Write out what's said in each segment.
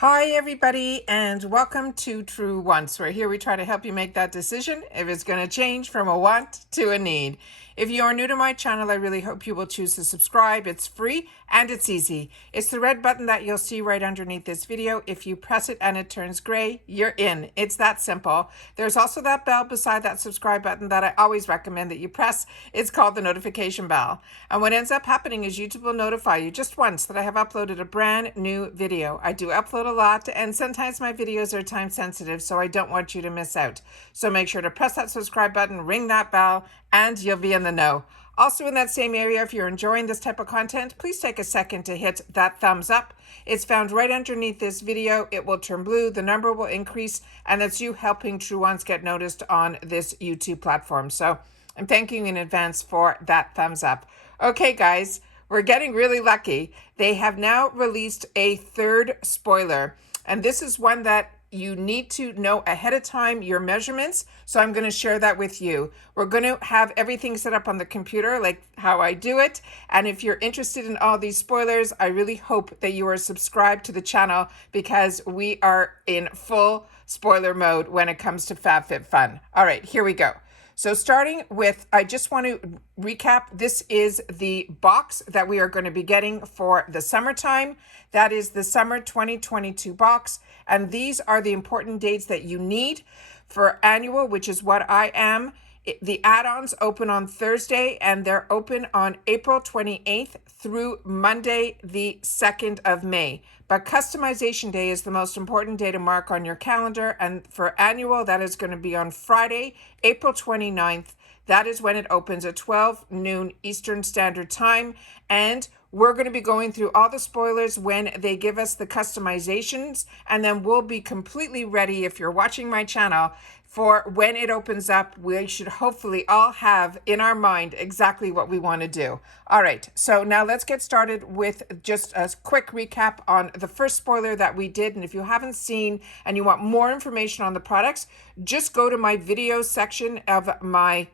Hi, everybody, and welcome to True Wants, where here we try to help you make that decision if it's going to change from a want to a need. If you are new to my channel, I really hope you will choose to subscribe. It's free and it's easy. It's the red button that you'll see right underneath this video. If you press it and it turns gray, you're in. It's that simple. There's also that bell beside that subscribe button that I always recommend that you press. It's called the notification bell. And what ends up happening is YouTube will notify you just once that I have uploaded a brand new video. I do upload a lot, and sometimes my videos are time sensitive, so I don't want you to miss out. So make sure to press that subscribe button, ring that bell, and you'll be in the know. Also in that same area, if you're enjoying this type of content, please take a second to hit that thumbs up. It's found right underneath this video. It will turn blue, the number will increase, and that's you helping True Ones get noticed on this YouTube platform. So I'm thanking you in advance for that thumbs up. Okay, guys, we're getting really lucky. They have now released a third spoiler, and this is one that you need to know ahead of time your measurements. So I'm going to share that with you. We're going to have everything set up on the computer like how I do it. And if you're interested in all these spoilers, I really hope that you are subscribed to the channel because we are in full spoiler mode when it comes to FabFitFun. All right, here we go. So starting with, I just want to recap, this is the box that we are going to be getting for the summertime. That is the summer 2022 box. And these are the important dates that you need for annual, which is what I am. The add-ons open on Thursday and they're open on April 28th through Monday, the 2nd of May. But customization day is the most important day to mark on your calendar. And for annual, that is going to be on Friday, April 29th. That is when it opens at 12 noon Eastern Standard Time. And we're going to be going through all the spoilers when they give us the customizations. And then we'll be completely ready, if you're watching my channel, for when it opens up. We should hopefully all have in our mind exactly what we want to do. All right, so now let's get started with just a quick recap on the first spoiler that we did. And if you haven't seen and you want more information on the products, just go to my video section of my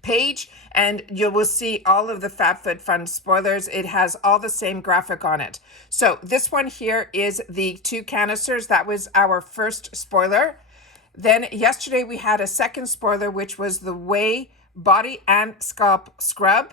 page and you will see all of the FabFitFun spoilers. It has all the same graphic on it. So this one here is the 2 canisters. That was our first spoiler. Then yesterday we had a second spoiler, which was the Way Body and Scalp Scrub.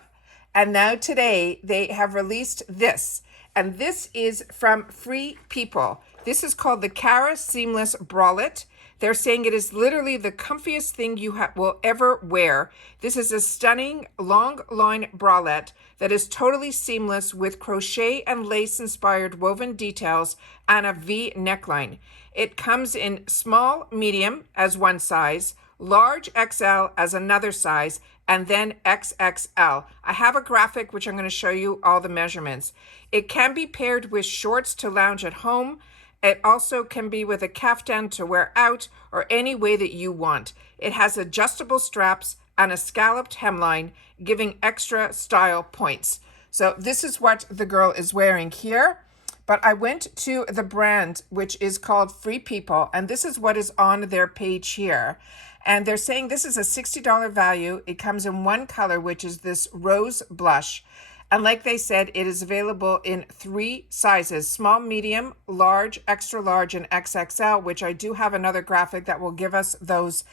And now today they have released this. And this is from Free People. This is called the Cara Seamless Bralette. They're saying it is literally the comfiest thing you will ever wear. This is a stunning long line bralette that is totally seamless with crochet and lace inspired woven details and a V neckline. It comes in small, medium as one size, large XL as another size, and then XXL. I have a graphic which I'm going to show you all the measurements. It can be paired with shorts to lounge at home. It also can be with a caftan to wear out or any way that you want. It has adjustable straps and a scalloped hemline, giving extra style points. So this is what the girl is wearing here. But I went to the brand, which is called Free People, and this is what is on their page here. And they're saying this is a $60 value. It comes in one color, which is this rose blush. And like they said, it is available in 3 sizes: small, medium, large, extra large, and XXL, which I do have another graphic that will give us those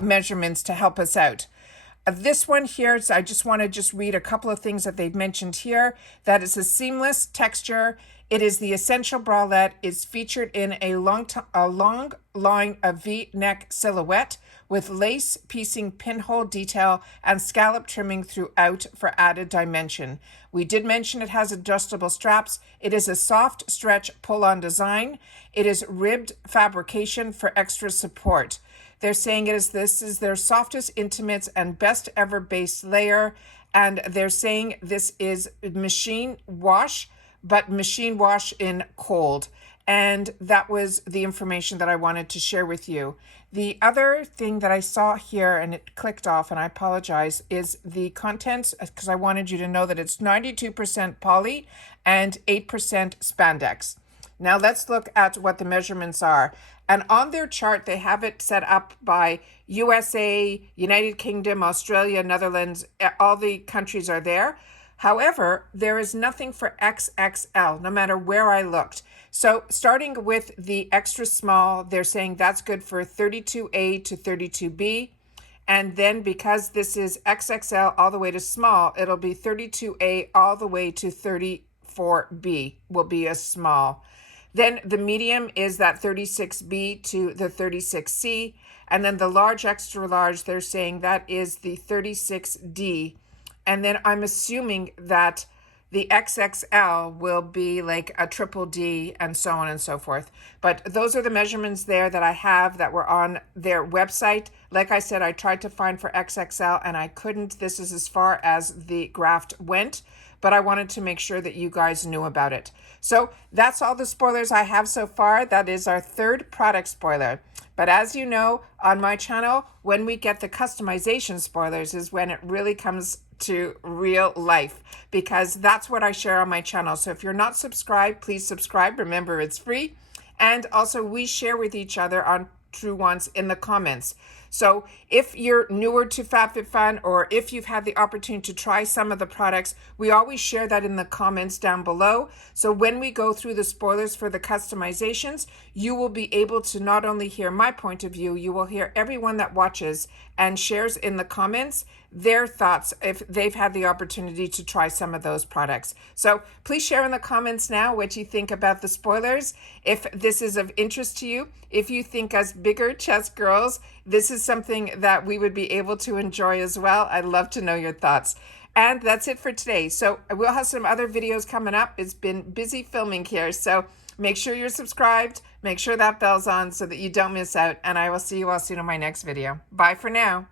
measurements to help us out. This one here, so I just want to read a couple of things that they've mentioned here. That is a seamless texture. It is the essential bralette. It's featured in a long line of V-neck silhouette with lace piecing pinhole detail and scallop trimming throughout for added dimension. We did mention it has adjustable straps. It is a soft stretch pull-on design. It is ribbed fabrication for extra support. They're saying this is their softest intimates and best ever base layer. And they're saying this is machine wash, but machine wash in cold. And that was the information that I wanted to share with you. The other thing that I saw here, and it clicked off, and I apologize, is the contents, because I wanted you to know that it's 92% poly and 8% spandex. Now let's look at what the measurements are. And on their chart, they have it set up by USA, United Kingdom, Australia, Netherlands, all the countries are there. However, there is nothing for XXL, no matter where I looked. So starting with the extra small, they're saying that's good for 32A to 32B. And then because this is XXL all the way to small, it'll be 32A all the way to 34B will be a small. Then the medium is that 36B to the 36C. And then the large, extra large, they're saying that is the 36D. And then I'm assuming that the XXL will be like a triple D and so on and so forth. But those are the measurements there that I have that were on their website. Like I said, I tried to find for XXL and I couldn't. This is as far as the graft went, but I wanted to make sure that you guys knew about it. So that's all the spoilers I have so far. That is our third product spoiler. But as you know, on my channel, when we get the customization spoilers is when it really comes to real life, because that's what I share on my channel. So if you're not subscribed, please subscribe. Remember, it's free. And also we share with each other on True Wants in the comments. So if you're newer to FabFitFun, or if you've had the opportunity to try some of the products, we always share that in the comments down below. So when we go through the spoilers for the customizations, you will be able to not only hear my point of view, you will hear everyone that watches and shares in the comments their thoughts if they've had the opportunity to try some of those products. So please share in the comments now what you think about the spoilers. If this is of interest to you, if you think us bigger chest girls, this is something that we would be able to enjoy as well. I'd love to know your thoughts. And that's it for today. So I will have some other videos coming up. It's been busy filming here. So make sure you're subscribed. Make sure that bell's on so that you don't miss out. And I will see you all soon in my next video. Bye for now.